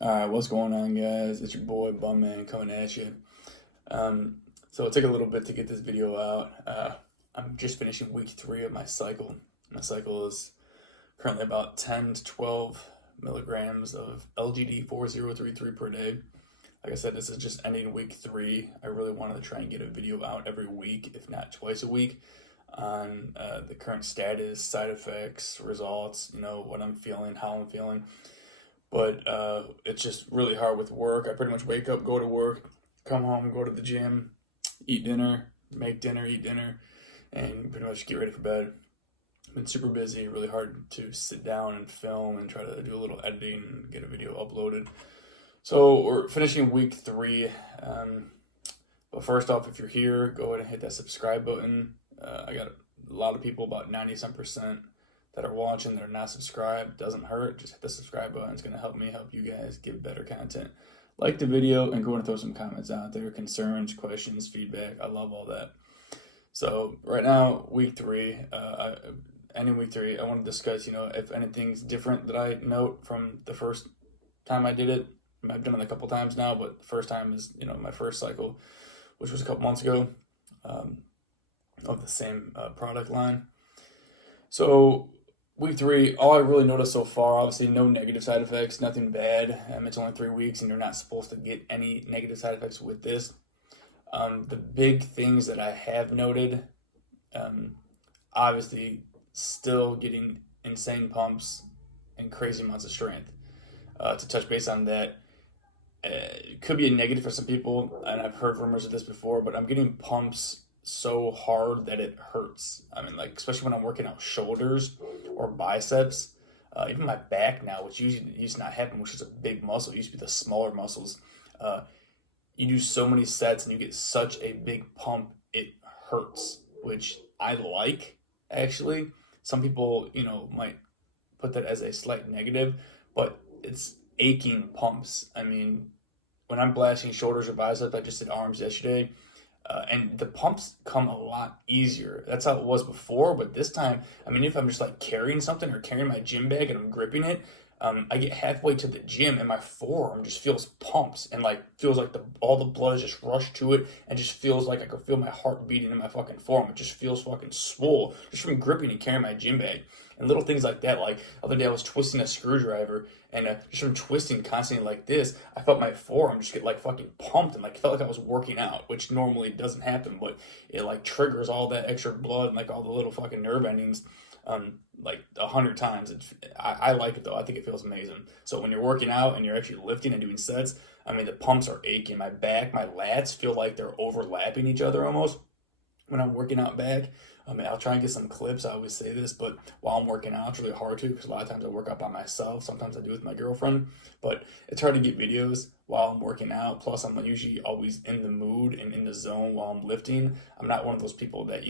Alright, what's going on, guys? It's your boy Bumman coming at you. So it took a little bit to get this video out. I'm just finishing week 3 of my cycle. My cycle is currently about 10 to 12 milligrams of LGD 4033 per day. Like I said, this is just ending week 3. I really wanted to try and get a video out every week, if not twice a week, on the current status, side effects, results, what I'm feeling, how I'm feeling. But it's just really hard with work. I pretty much wake up, go to work, come home, go to the gym, eat dinner, make dinner, eat dinner, and pretty much get ready for bed. I've been super busy, really hard to sit down and film and try to do a little editing and get a video uploaded. So we're finishing week 3. But first off, if you're here, go ahead and hit that subscribe button. I got a lot of people, about 90-some%, that are watching that are not subscribed. Doesn't hurt. Just hit the subscribe button. It's going to help me help you guys give better content. Like the video and go and throw some comments out there. Concerns, questions, feedback. I love all that. So right now, week 3. Ending week 3, I want to discuss, if anything's different that I note from the first time I did it. I've done it a couple times now, but the first time is, my first cycle, which was a couple months ago, of the same product line. So week 3, all I really noticed so far, obviously no negative side effects, nothing bad. It's only 3 weeks and you're not supposed to get any negative side effects with this. The big things that I have noted, obviously still getting insane pumps and crazy amounts of strength. To touch base on that, it could be a negative for some people, and I've heard rumors of this before, but I'm getting pumps so hard that it hurts. I mean, like, especially when I'm working out shoulders or biceps, even my back now, which usually used to not happen, which is a big muscle. It used to be the smaller muscles. You do so many sets and you get such a big pump, it hurts, which I like, actually. Some people, might put that as a slight negative, but it's aching pumps. I mean, when I'm blasting shoulders or biceps, I just did arms yesterday, and the pumps come a lot easier. That's how it was before, but this time, I mean, if I'm just like carrying something or carrying my gym bag and I'm gripping it, I get halfway to the gym and my forearm just feels pumps and like feels like all the blood is just rushed to it and just feels like I can feel my heart beating in my fucking forearm. It just feels fucking swole just from gripping and carrying my gym bag. And little things like that, like the other day I was twisting a screwdriver, and just from twisting constantly like this, I felt my forearm just get like fucking pumped and like felt like I was working out, which normally doesn't happen, but it like triggers all that extra blood and like all the little fucking nerve endings, like 100 times. I like it though. I think it feels amazing. So when you're working out and you're actually lifting and doing sets, I mean, the pumps are aching. My back, my lats feel like they're overlapping each other almost when I'm working out back. I mean, I'll try and get some clips. I always say this, but while I'm working out, it's really hard to, because a lot of times I work out by myself. Sometimes I do with my girlfriend, but it's hard to get videos while I'm working out. Plus, I'm usually always in the mood and in the zone while I'm lifting. I'm not one of those people that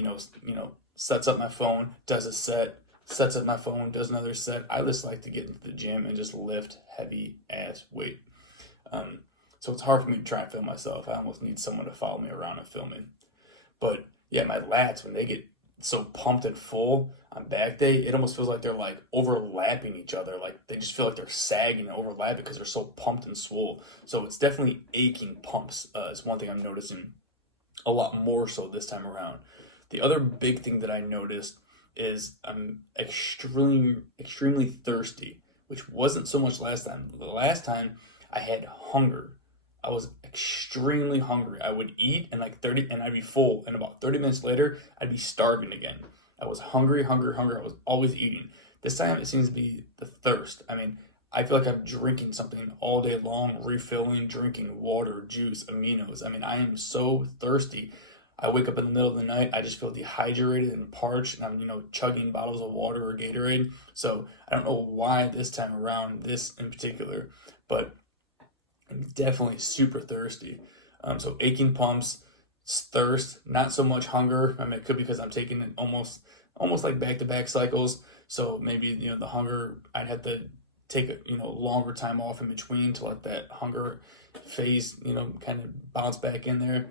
sets up my phone, does a set, sets up my phone, does another set. I just like to get into the gym and just lift heavy ass weight. So it's hard for me to try and film myself. I almost need someone to follow me around and film me. But yeah, my lats, when they get so pumped and full on back day, it almost feels like they're like overlapping each other. Like they just feel like they're sagging and overlapping because they're so pumped and swole. So it's definitely aching pumps. Is one thing I'm noticing a lot more so this time around. The other big thing that I noticed is I'm extremely thirsty, which wasn't so much last time. The last time I had hunger. I was extremely hungry. I would eat and and I'd be full. And about 30 minutes later, I'd be starving again. I was hungry. I was always eating. This time it seems to be the thirst. I mean, I feel like I'm drinking something all day long, refilling, drinking water, juice, aminos. I mean, I am so thirsty. I wake up in the middle of the night, I just feel dehydrated and parched, and I'm, chugging bottles of water or Gatorade. So I don't know why this time around, this in particular, but I'm definitely super thirsty. So aching pumps, thirst, not so much hunger. I mean, it could be because I'm taking it almost like back-to-back cycles. So maybe, the hunger, I'd have to take a, longer time off in between to let that hunger phase, kind of bounce back in there.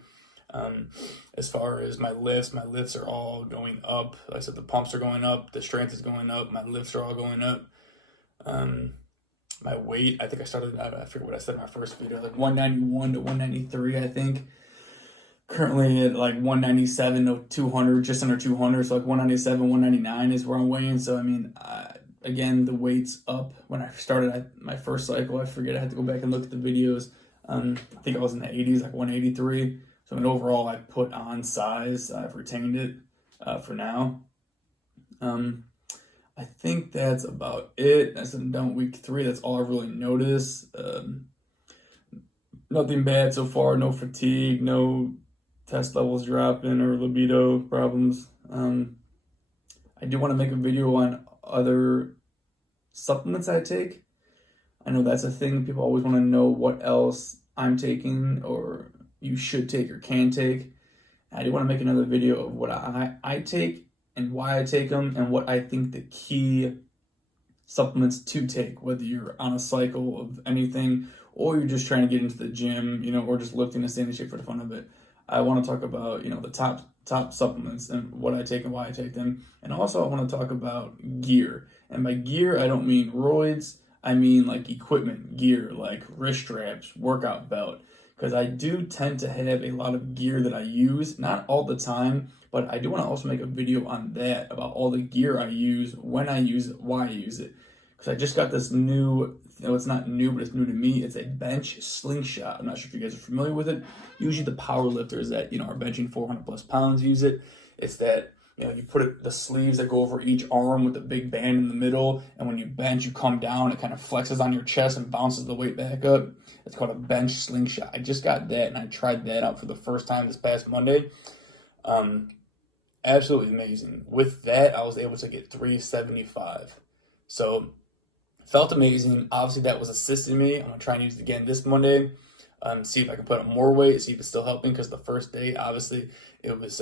As far as my lifts are all going up. Like I said, the pumps are going up, the strength is going up, my lifts are all going up. my weight. I think I started, I forget what I said in my first video, like 191 to 193, I think. Currently at like 197 to 200, just under 200. So like 197, 199 is where I'm weighing. So, I mean, again, the weight's up. When I started my first cycle, I forget, I had to go back and look at the videos. I think I was in the 80s, like 183. So, I mean, overall, I put on size. I've retained it for now. I think that's about it. As I'm done week 3, that's all I've really noticed. Nothing bad so far. No fatigue, no test levels dropping or libido problems. I do want to make a video on other supplements I take. I know that's a thing. People always want to know what else I'm taking or you should take or can take. I do want to make another video of what I take and why I take them and what I think the key supplements to take, whether you're on a cycle of anything or you're just trying to get into the gym, or just lifting and staying in shape for the fun of it. I want to talk about, the top supplements and what I take and why I take them. And also I want to talk about gear. And by gear, I don't mean roids. I mean like equipment gear, like wrist straps, workout belt. Because I do tend to have a lot of gear that I use, not all the time, but I do want to also make a video on that, about all the gear I use, when I use it, why I use it. Because I just got this new, it's not new, but it's new to me. It's a bench slingshot. I'm not sure if you guys are familiar with it. Usually the power lifters that, are benching 400 plus pounds use it. It's that, you put it, the sleeves that go over each arm with the big band in the middle. And when you bench, you come down, it kind of flexes on your chest and bounces the weight back up. It's called a bench slingshot. I just got that and I tried that out for the first time this past Monday. Absolutely amazing. With that, I was able to get 375. So felt amazing. Obviously, that was assisting me. I'm going to try and use it again this Monday. See if I can put up more weight, see if it's still helping, because the first day, obviously, it was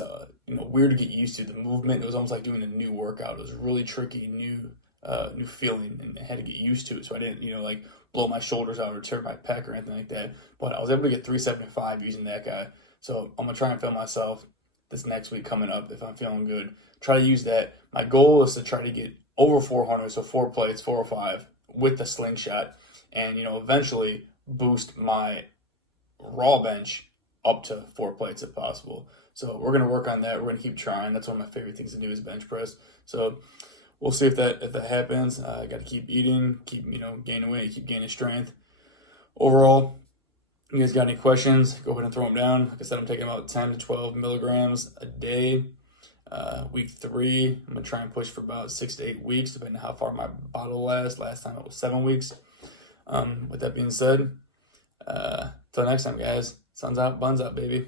weird to get used to. The movement, it was almost like doing a new workout. It was really tricky, new feeling, and I had to get used to it. So I didn't, like blow my shoulders out or tear my pec or anything like that. But I was able to get 375 using that guy. So I'm going to try and film myself this next week coming up if I'm feeling good. Try to use that. My goal is to try to get over 400, so 4 plates, 4 or 5 with the slingshot, and eventually boost my raw bench up to 4 plates if possible. So we're gonna work on that. We're gonna keep trying. That's one of my favorite things to do is bench press. So we'll see if that happens. I got to keep eating, keep gaining weight, keep gaining strength. Overall, you guys got any questions? Go ahead and throw them down. Like I said, I'm taking about 10 to 12 milligrams a day. Week 3, I'm gonna try and push for about 6 to 8 weeks, depending on how far my bottle lasts. Last time it was 7 weeks. With that being said, till next time, guys. Sun's out, buns up, baby.